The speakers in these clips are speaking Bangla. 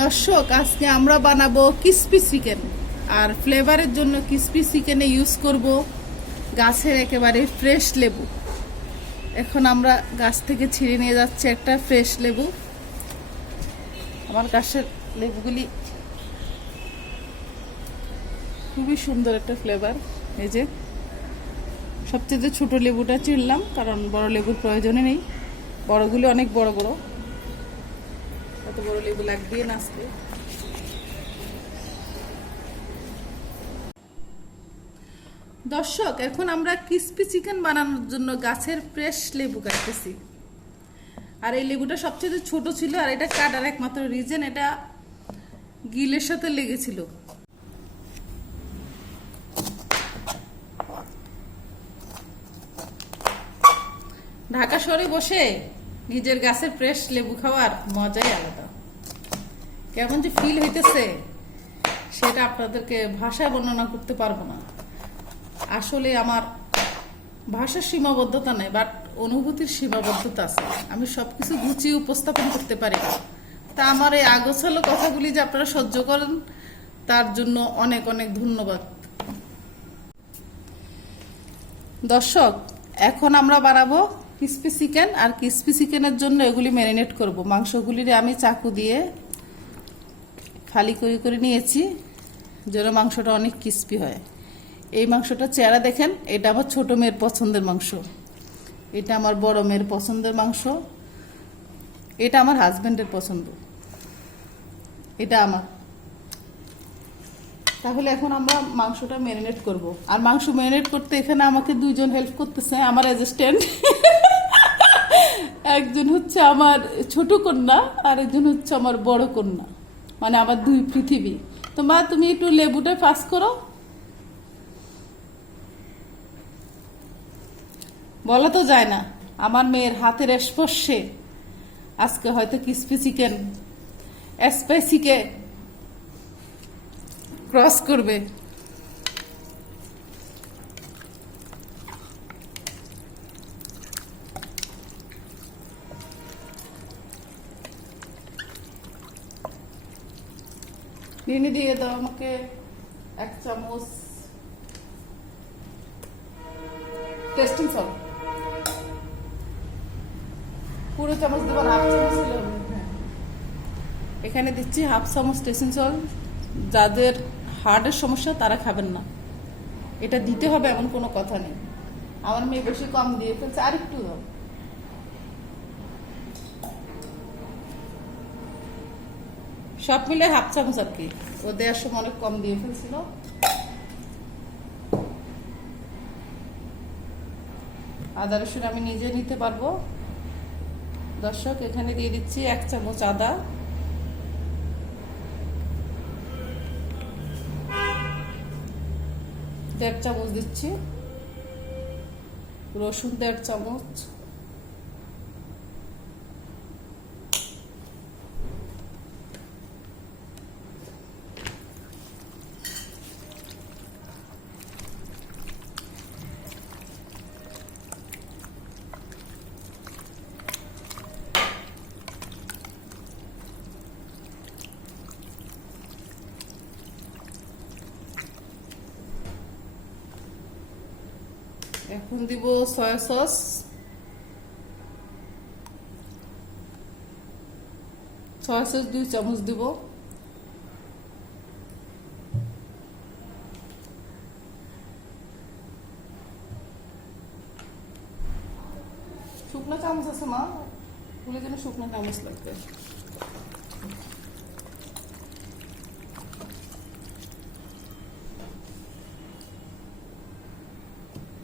দর্শক, আজকে আমরা বানাবো ক্রিসপি চিকেন। আর ফ্লেভারের জন্য ক্রিসপি চিকেনে ইউজ করব গাছের একেবারে ফ্রেশ লেবু। এখন আমরা গাছ থেকে ছিঁড়ে নিয়ে যাচ্ছি একটা ফ্রেশ লেবু। আমার গাছের লেবুগুলি খুবই সুন্দর একটা ফ্লেভার। এই যে সবচেয়ে ছোট লেবুটা চিনলাম, কারণ বড় লেবুর প্রয়োজনে নেই। বড়গুলি অনেক বড় বড়, এত বড় লেবু লাগবে না আজকে। দর্শক, এখন আমরা ক্রিসপি চিকেন বানানোর জন্য গাছের ফ্রেশ লেবু কাটতেছি। আর এই লেবুটা সবচেয়ে ছোট ছিল, আর এটা কাটার একমাত্র রিজন এটা গিলের সাথে লেগেছিল। ঢাকা শহরে বসে নিজের গাছের ফ্রেশ লেবু খাওয়ার মজাই আলাদা। কেমন যে ফিল হইতেছে সেটা আপনাদেরকে ভাষায় বর্ণনা করতে পারবো না। আসলে আমার ভাষার সীমাবদ্ধতা নেই, বাট অনুভূতির সীমাবদ্ধতা আছে। আমি সবকিছু গুছিয়ে উপস্থাপন করতে পারি না। তা আমার এই আগোছালো কথাগুলি যে আপনারা সহ্য করেন, তার জন্য অনেক অনেক ধন্যবাদ। দর্শক, এখন আমরা বানাবো ক্রিসপি চিকেন। আর ক্রিসপি চিকেনের জন্য এগুলি ম্যারিনেট করব। মাংসগুলি আমি চাকু দিয়ে ফালি করে করে নিয়েছি, যেন মাংসটা অনেক ক্রিসপি হয়। এই মাংসটা চেহারা দেখেন, এটা আমার ছোট মেয়ের পছন্দের মাংস, এটা আমার বড় মেয়ের পছন্দের মাংস, এটা আমার হাজবেন্ডের পছন্দ, এটা আমার। তাহলে এখন আমরা মাংসটা ম্যারিনেট করব। আর মাংস ম্যারিনেট করতে এখানে আমাকে দুইজন হেল্প করতেছে, আমার অ্যাসিস্ট্যান্ট। একজন হচ্ছে আমার ছোট কন্যা, আর একজন হচ্ছে আমার বড় কন্যা, মানে আমার দুই পৃথিবী। তো মা, তুমি একটু লেবুটা পাস করো। বলা তো যায় না, আমার মেয়ের হাতের স্পর্শে আজকে হয়তো ক্রিসপি চিকেন স্পাইসিকে ক্রস করবে। চিনি দিয়ে দাও আমাকে 1 চামচ টেস্টিং সল্ট। পুরো চামচ দেবো না, 1/2 চামচ দিলে হবে। এখানে দিচ্ছি 1/2 চামচ টেস্টিং সল্ট। যাদের হার্টের সমস্যা তারা খাবেন না, এটা দিতে হবে এমন কোনো কথা নেই। আমার মেয়ে বেশি কম দিয়ে ফেলছে, আর একটু দাও। সব মিলে 1/2 চামচ আর কি, ও দেওয়ার সময় অনেক কম দিয়ে ফেলছিল। আদা রসুন আমি নিজে নিতে পারবো। দর্শক, এখানে দিয়ে দিচ্ছি 1 চামচ আদা, দেড় চামচ দিচ্ছি রসুন, 1.5 চামচ, এখন দিব সয়া সস, সয়া সস 2 চামচ দিব। শুকনো চামচ আছে মা, ফুলের জন্য শুকনো চামচ লাগবে।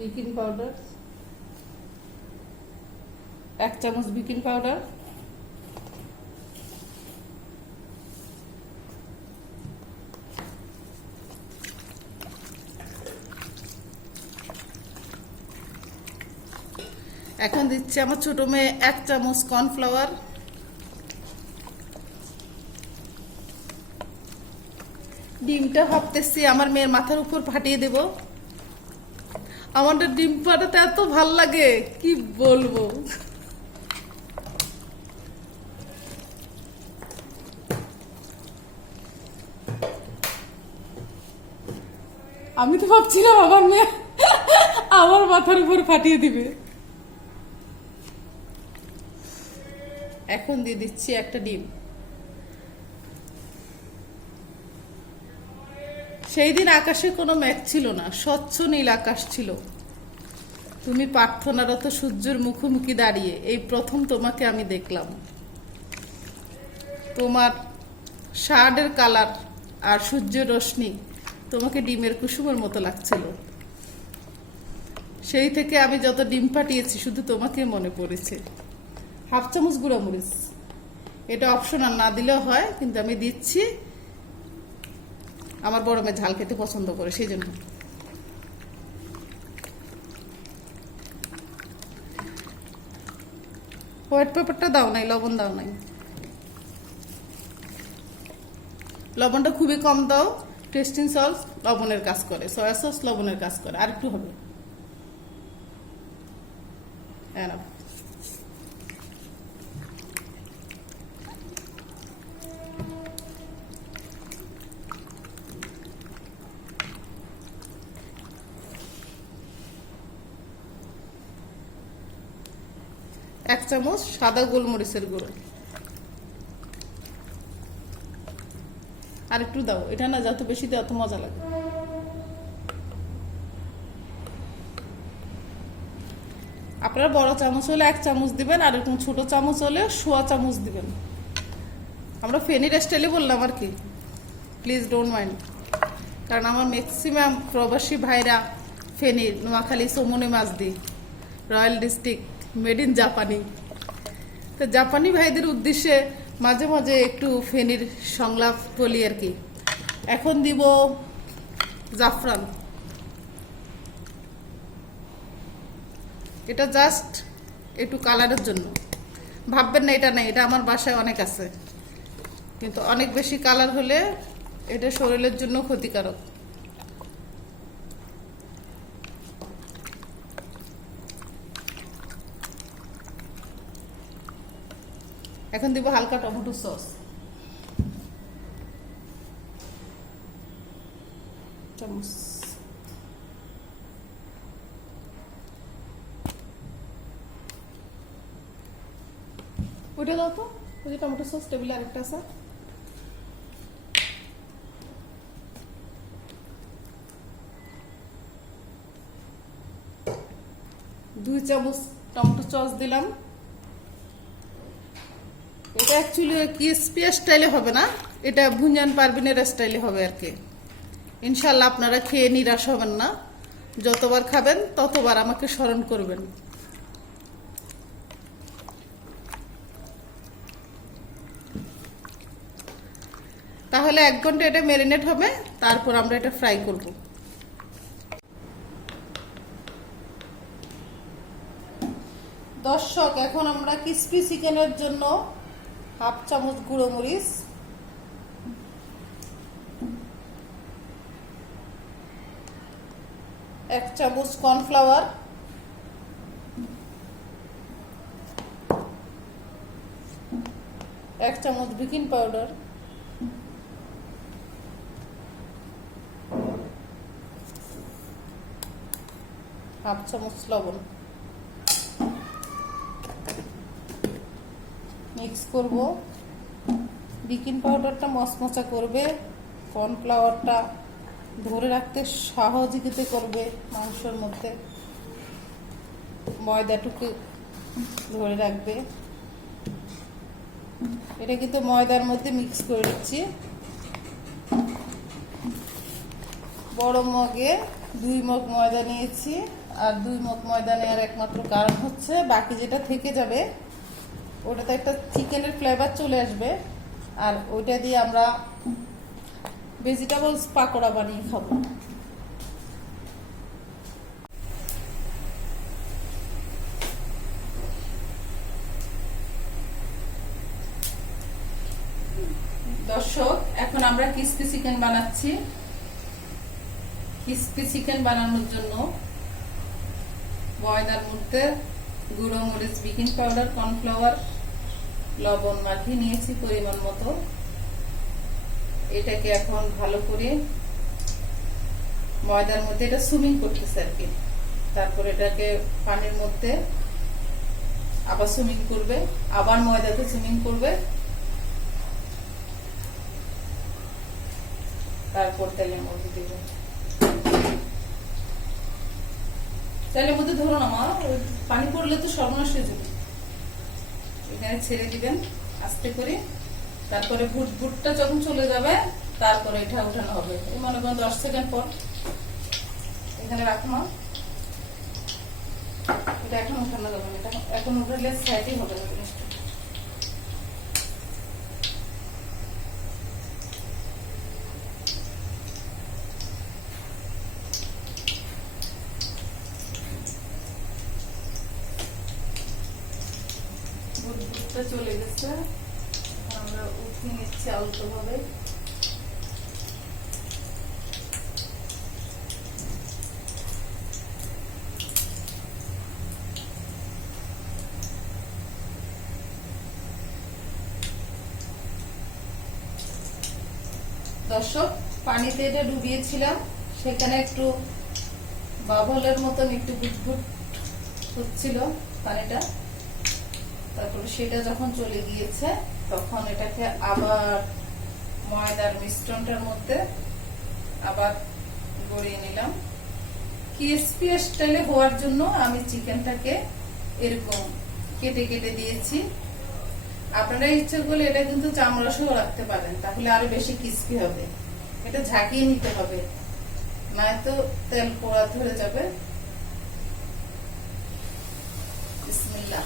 বেকিং পাউডার 1 চামচ বেকিং পাউডার, এখন দিচ্ছি আমার ছোট মেয়ে 1 চামচ কর্নফ্লাওয়ার, ডিমটা ভাবতেছি আমার মেয়ের মাথার উপর ফাটিয়ে দেব। আমাদের ডিম পাটাতে এত ভাল লাগে কি বলবো। আমি তো ভাবছিলাম আমার মেয়ে আমার মাথার উপর ফাটিয়ে দিবে। এখন দিয়ে দিচ্ছি একটা ডিম। সেই দিন আকাশে কোনো মেঘ ছিল না, স্বচ্ছ নীল আকাশ ছিল। তুমি প্রার্থনারত সূর্যের মুখোমুখি দাঁড়িয়ে এই প্রথম তোমাকে আমি দেখলাম। তোমার শার্টের কালার আর সূর্যের রশ্মি তোমাকে ডিমের কুসুমের মতো লাগছিল। সেই থেকে আমি যত ডিম পাঠিয়েছি শুধু তোমাকে মনে পড়েছে। 1/2 চামচ গুঁড়া মরিচ, এটা অপশনাল, না দিলেও হয়, কিন্তু আমি দিচ্ছি। আমার বড় মেয়ে ঝাল খেতে পছন্দ করে, সেই জন্য। হোয়াইট পেপারটা দাও নাই, লবণ দাও নাই। লবণটা খুবই কম দাও। টেস্টিং সল্ট লবণের কাজ করে, সয়া সস লবণের কাজ করে। আর একটু হবে। enough। 1 চামচ সাদা গোলমরিচের গুঁড়ো। আর একটু দাও, এটা না যত বেশি দেয় তত মজা লাগে। আপনারা বড় চামচ হলে 1 চামচ দিবেন, আর এরকম ছোট চামচ হলে 1/4 চামচ দিবেন। আমরা ফেনির স্টাইলে বললাম আর কি, প্লিজ ডোন্ট মাইন্ড। কারণ আমার ম্যাক্সিমাম প্রবাসী ভাইরা ফেনীর, নোয়াখালী, চৌমনি মাছদি, রয়্যাল ডিস্ট্রিক্ট, মেড ইন জাপানি। তো জাপানি ভাইদের উদ্দেশ্যে মাঝে মাঝে একটু ফেনীর সংলাপ বলি আর কি। এখন দিব জাফরান। এটা জাস্ট একটু কালারের জন্য, ভাববেন না এটা নেই, এটা আমার বাসায় অনেক আছে, কিন্তু অনেক বেশি কালার হলে এটা শরীরের জন্য ক্ষতিকারক। এখন দিব হালকা টমেটো সস, চামচ। ওইটা দাও তো, ওই যে টমেটো সস টেবিলে আরেকটা আছে। দুই চামচ টমেটো সস দিলাম। এটা অ্যাকচুয়ালি ক্রিসপি স্টাইলে হবে না, এটা ভুঞ্জান পারবিনের স্টাইলে হবে আর কি। ইনশাল্লাহ আপনারা খেয়ে নিরাশ হবেন না। যতবার খাবেন ততবার আমাকে স্মরণ করবেন। তাহলে 1 ঘন্টা এটা ম্যারিনেট হবে, তারপর আমরা এটা ফ্রাই করব। দর্শক, এখন আমরা ক্রিসপি চিকেনের জন্য 1/2 চামচ গুঁড়ো মরিচ, 1 চামচ কর্নফ্লাওয়ার, 1 চামচ বেকিং পাউডার, 1/2 চামচ লবণ মিক্স করব। বেকিং পাউডারটা মচমচা করবে, কর্নফ্লাওয়ারটা ধরে রাখতে সহযোগিতা করবে মাংসের মধ্যে, ময়দাটুকু ধরে রাখবে। এটা কিন্তু ময়দার মধ্যে মিক্স করে দিচ্ছি। বড় মগে 2 মগ ময়দা নিয়েছি, আর 2 মগ ময়দা নেওয়ার একমাত্র কারণ হচ্ছে বাকি যেটা থেকে যাবে ওটাতে একটা চিকেনের ফ্লেভার চলে আসবে, আর ওইটা দিয়ে আমরা ভেজিটেবলস পাকোড়া বানিয়ে খাবো। দর্শক, এখন আমরা ক্রিসপি চিকেন বানাচ্ছি। ক্রিসপি চিকেন বানানোর জন্য ময়দার মধ্যে গুঁড়ো মরিচ, বেকিং পাউডার, কর্নফ্লাওয়ার, লবণ মাখিয়ে নিয়েছি পরিমাণ মতো। এটাকে এখন ভালো করে ময়দার মধ্যে এটা সুইমিং করতেছে আর কি। তারপর এটাকে পানির মধ্যে আবার সুইমিং করবে, আবার ময়দাতে সুইমিং করবে, তারপর তেলের মধ্যে দিবে। তেলের মধ্যে ধরো না মা, পানি পড়লে তো সর্বনাশ হয়ে যাবে। এখানে ছেড়ে দিবেন আস্তে করে। তারপরে ভুটটা যখন চলে যাবে তারপরে এটা উঠানো হবে। এই মনে করেন 10 সেকেন্ড পর এখানে রাখো না, এটা এখন উঠানো যাবে না, এটা এখন উঠালে সাইডই হবে না জিনিসটা। ভুটটা চলে গেছে, আমরা উঠিয়ে নিচ্ছি আলতো ভাবে। দর্শক, পানিতে এটা ডুবিয়েছিলাম, সেখানে একটু বাবলের মতন একটু বুটবুট হচ্ছিল পানিটা। তারপরে সেটা যখন চলে গিয়েছে তখন এটাকে আবার ময়দার মিশ্রণটার মধ্যে আবার গড়িয়ে নিলাম। ক্রিসপি স্টাইলে হওয়ার জন্য আমি চিকেনটাকে এরকম কেটে কেটে দিয়েছি। আপনারা ইচ্ছে করলে এটা কিন্তু চামড়া সহ রাখতে পারেন, তাহলে আরো বেশি ক্রিসপি হবে। এটা ঝাঁকিয়ে নিতে হবে, নয়তো তেল পোড়া ধরে যাবে। বিসমিল্লাহ।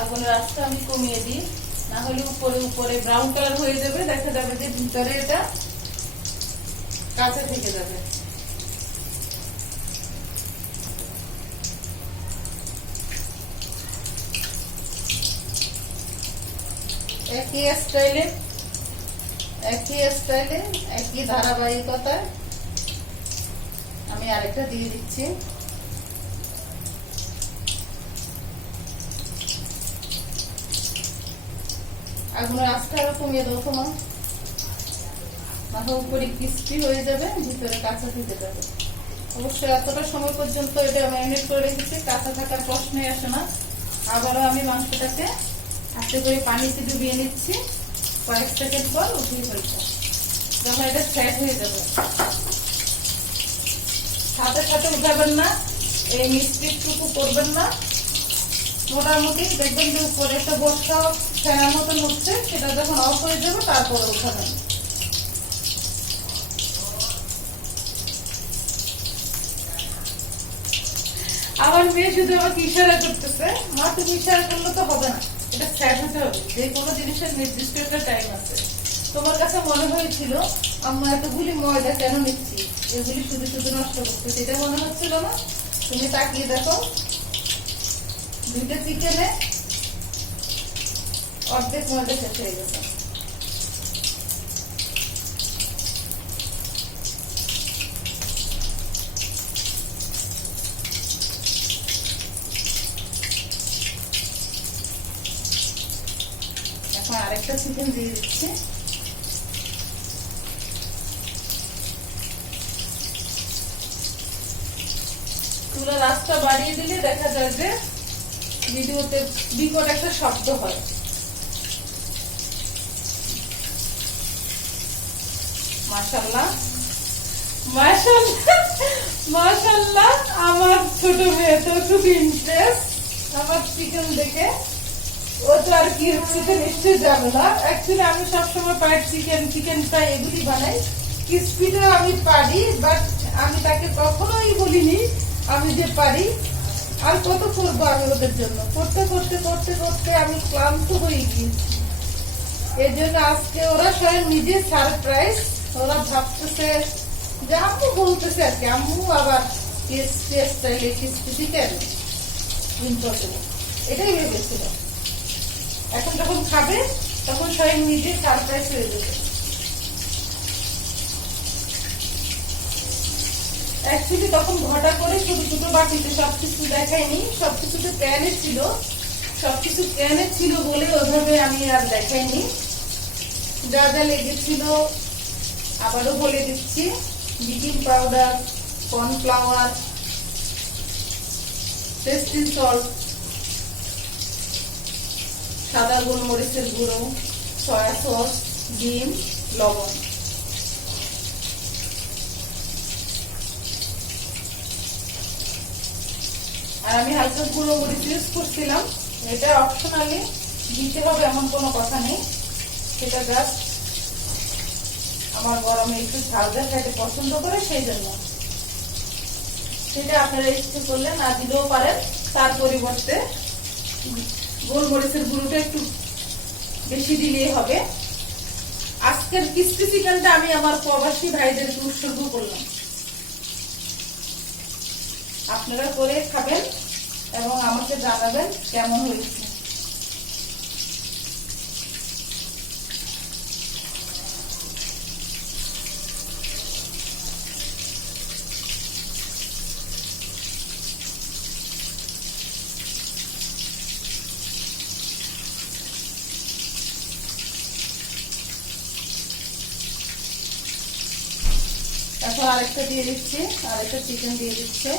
আগুনের আঁচটা আমি কমিয়ে দিই, না হলে উপরে উপরে ব্রাউন কালার হয়ে যাবে, দেখা যাবে যে ভিতরে এটা কাঁচা থেকে যাবে। একই স্টাইলে একই ধারাবাহিকতায় আমি আরেকটা দিয়ে দিচ্ছি। আগুনের আঁচটা আরো কমিয়ে দেবো তোমার, মাথা উপরে ক্রিস্পি হয়ে যাবে, ভিতরে কাঁচা থেকে যাবে। অবশ্যই এতটা সময় পর্যন্ত এটা ম্যারিনেট করে রেখেছি, কাঁচা থাকার প্রশ্নই আসে না। আবারও আমি মাংসটাকে আস্তে করে পানিতে ডুবিয়ে নিচ্ছি, কয়েক সেকেন্ড পর উঠিয়ে ফেলবো, যখন এটা সেট হয়ে যাবে। সাথে সাথে উঠাবেন না, এই মিস্টেকটুকু করবেন না। মোটামুটি দেখবেন যে উপরে একটা বর্ষা ফেনার মতন হচ্ছে, সেটা যখন অফ হয়ে যাবে তারপরে উঠাবেন। আমার মেয়ে শুধু আমাকে ইশারা করতেছে, মা তুমি ইশারা করলে তো হবে না, এটা সেট হতে হবে। যে কোনো জিনিসের নির্দিষ্ট একটা টাইম আছে। তোমার কাছে মনে হয়েছিল আমরা এতগুলি ময়দা কেন নিচ্ছি, এগুলি শুধু শুধু নষ্ট করতে, সেটা মনে হচ্ছিল না? তুমি তাকিয়ে দেখো, দুইটা চিকেনে অর্ধেক ময়দা শেষ হয়ে গেছে। এখন আরেকটা চিকেন দিয়ে দিচ্ছি। চুলার আঁচটা বাড়িয়ে দিলে দেখা যায় যে ভিডিওতে বিকট একটা শব্দ হয়। মাশাআল্লাহ মাশাআল্লাহ মাশাআল্লাহ, আমার ছোট মেয়ে তো খুব ইন্টারেস্ট আমার চিকেন দেখে। ও তো আর কি চিকেন নিশ্চয়ই যাবে না। অ্যাকচুয়ালি আমি সবসময় ফ্রাইড চিকেন ফ্রাই এগুলি বানাই, ক্রিসপিটা আমি পারি, বাট আমি তাকে কখনোই বলিনি আমি যে পারি। আর কত করবো আমি ওদের জন্য, করতে করতে করতে করতে আমি ক্লান্ত হয়ে গিয়েছি। এই জন্য আজকে ওরা স্বয়ং নিজে সারপ্রাইজ, ওরা ভাবতেছে যে আম্মু বলতেছে আর কি, আম্মু আবার স্টাইলে ক্রিসপি চিকেন ইম্পসিবল, এটাই ভেবেছিল। এখন যখন খাবে তখন স্বয়ং নিজে সারপ্রাইজ হয়ে যাবে। অ্যাকচুয়ালি তখন ঘটা করে ছোট ছোট বাটিতে সবকিছু দেখায়নি, সবকিছুতে প্যানে ছিল, সবকিছু প্যানে ছিল বলে ওইভাবে আমি আর দেখাইনি। যা যা লেগেছিল আবারও বলে দিচ্ছি। Baking powder, cornflour, tasty salt, সাদা গোলমরিচের গুঁড়ো, সয়া সস, ডিম, লবণ। আর আমি হালকা গুঁড়ো মরিচ ইউজ করছিলাম। এটা অপশনালি, দিতে হবে এমন কোনো কথা নেই। সেটা জাস্ট আমার গরমে একটু ঝাল ঝাল খেতে পছন্দ করে, সেই জন্য। সেটা আপনারা ইচ্ছে করলে না দিলেও পারেন। তার পরিবর্তে গোলমরিচের গুঁড়োটা একটু বেশি দিলেই হবে। আজকের ক্রিসপি চিকেনটা আমি আমার প্রবাসী ভাইদেরকে উৎসর্গ করলাম। আপনারা করে খাবেন এবং আমাকে জানাবেন কেমন হয়েছে। এখন আরেকটা দিয়ে দিচ্ছি, আরেকটা চিকেন দিয়ে দিচ্ছে।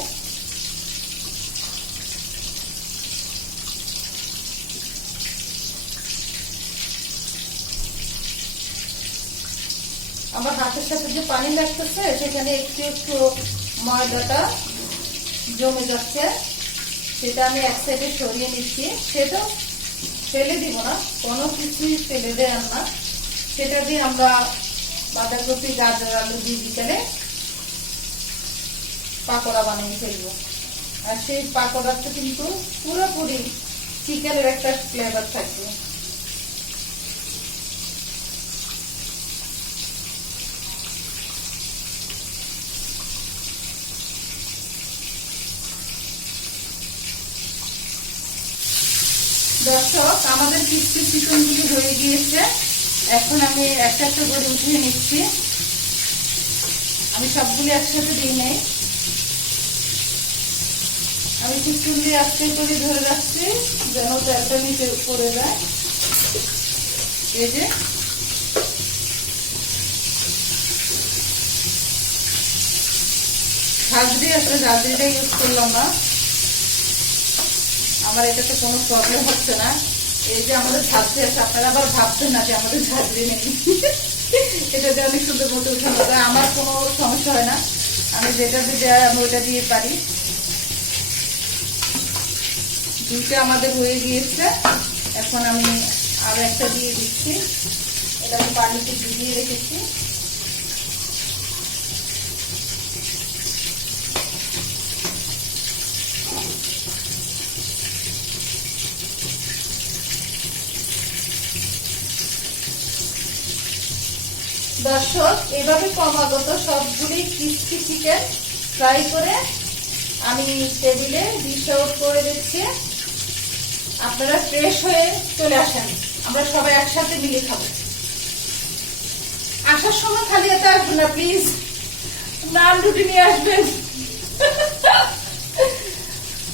আমার হাতের সাথে যে পানি লাগতেছে সেখানে একটু একটু ময়দাটা জমে যাচ্ছে, সেটা আমি এক সাইডে সরিয়ে নিচ্ছি। সেটা ফেলে দিব না, কোনো কিছুই ফেলে দেয় না। সেটা দিয়ে আমরা বাঁধাকপি, গাজর, আলু দিয়ে বিকেলে পাকোড়া বানিয়ে ফেলবো। আর সেই পাকোড়াটা কিন্তু পুরোপুরি চিকেনের একটা ফ্লেভার থাকবে। দর্শক, আমাদের ক্রিসপি চিকেনগুলি হয়ে গিয়েছে। এখন আমি একটা একটা করে উঠিয়ে নিচ্ছি। আমি সবগুলি একসাথে দিই নাই, আমি চিকেনগুলি আস্তে করে ধরে রাখছি যেন তেলটা নিচে পড়ে যায়। এই যে ঝাঁঝরি আছে, ঝাঁঝরিটা ইউজ করলাম না, আমার এটাতে কোনো প্রবলেম হচ্ছে না। এই যে আমাদের ঝাঁঝরি আছে, আপনারা আবার ভাবছেন না যে আমাদের ঝাঁঝরি নেই। এটাতে অনেক সুন্দর মতো উঠানো যায়, আমার কোনো সমস্যা হয় না। আমি যেটা দিয়ে আমি ওইটা দিয়ে পারি। দুইটা আমাদের হয়ে গিয়েছে। এখন আমি আরো একটা দিয়ে দিচ্ছি। এটা আমি পানিতে ভিজিয়ে রেখেছি। দর্শক, এভাবে ক্রমাগত সবগুলি ক্রিসপি চিকেন ফ্রাই করে আমি টেবিলে ডিশ আউট করে দিচ্ছি। আপনারা ফ্রেশ হয়ে চলে আসেন, আমরা সবাই একসাথে মিলে খাবো। আসার সময় খালি হাতে আসবেন না প্লিজ, নান রুটি নিয়ে আসবেন।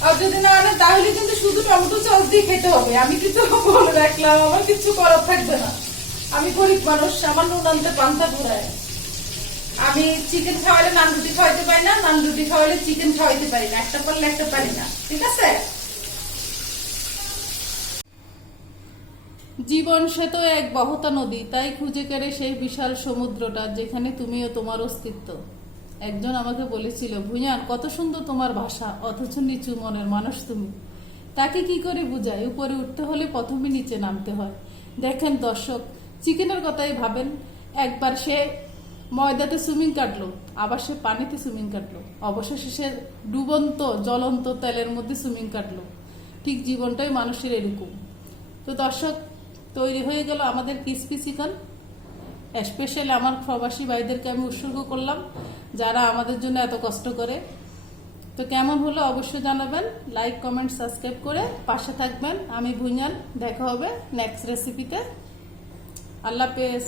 আর যদি না আনেন তাহলে কিন্তু শুধু টমেটো সস দিয়ে খেতে হবে। আমি কিন্তু বলে রাখলাম, আমার কিছু করার থাকবে না। আমি গরিব মানুষ, আমার নুন আনতে পান্তা ঘুরায়। আমি চিকেন খাওয়ালে নান রুটি খাওয়াইতে পারি না, নান রুটি খাওয়ালে চিকেন খাওয়াইতে পারি না, একটা পারলে একটা পারি না। ঠিক আছে? জীবন সে তো এক বহতা নদী, তাই খুঁজে কেড়ে সেই বিশাল সমুদ্রটা যেখানে তুমিও তোমার অস্তিত্ব। একজন আমাকে বলেছিল, ভুঁইয়ান কত সুন্দর তোমার ভাষা, অথচ নিচু মনের মানুষ তুমি। তাকে কি করে বুঝায়? উপরে উঠতে হলে প্রথমে নিচে নামতে হয়। দেখেন দর্শক, চিকেনের কথাই ভাবেন। একবার সে ময়দাতে সুইমিং কাটলো, আবার সে পানিতে সুইমিং কাটলো, অবশেষে সে ডুবন্ত জ্বলন্ত তেলের মধ্যে সুইমিং কাটলো। ঠিক জীবনটাই মানুষের এরকম। তো দর্শক, তৈরি হয়ে গেল আমাদের ক্রিসপি চিকেন। স্পেশালি আমার প্রবাসী ভাইদেরকে আমি উৎসর্গ করলাম, যারা আমাদের জন্য এত কষ্ট করে। তো কেমন হলো অবশ্যই জানাবেন। লাইক, কমেন্ট, সাবস্ক্রাইব করে পাশে থাকবেন। আমি ভুঁইয়ান, দেখা হবে নেক্সট রেসিপিতে। আল্লাহ হাফেজ।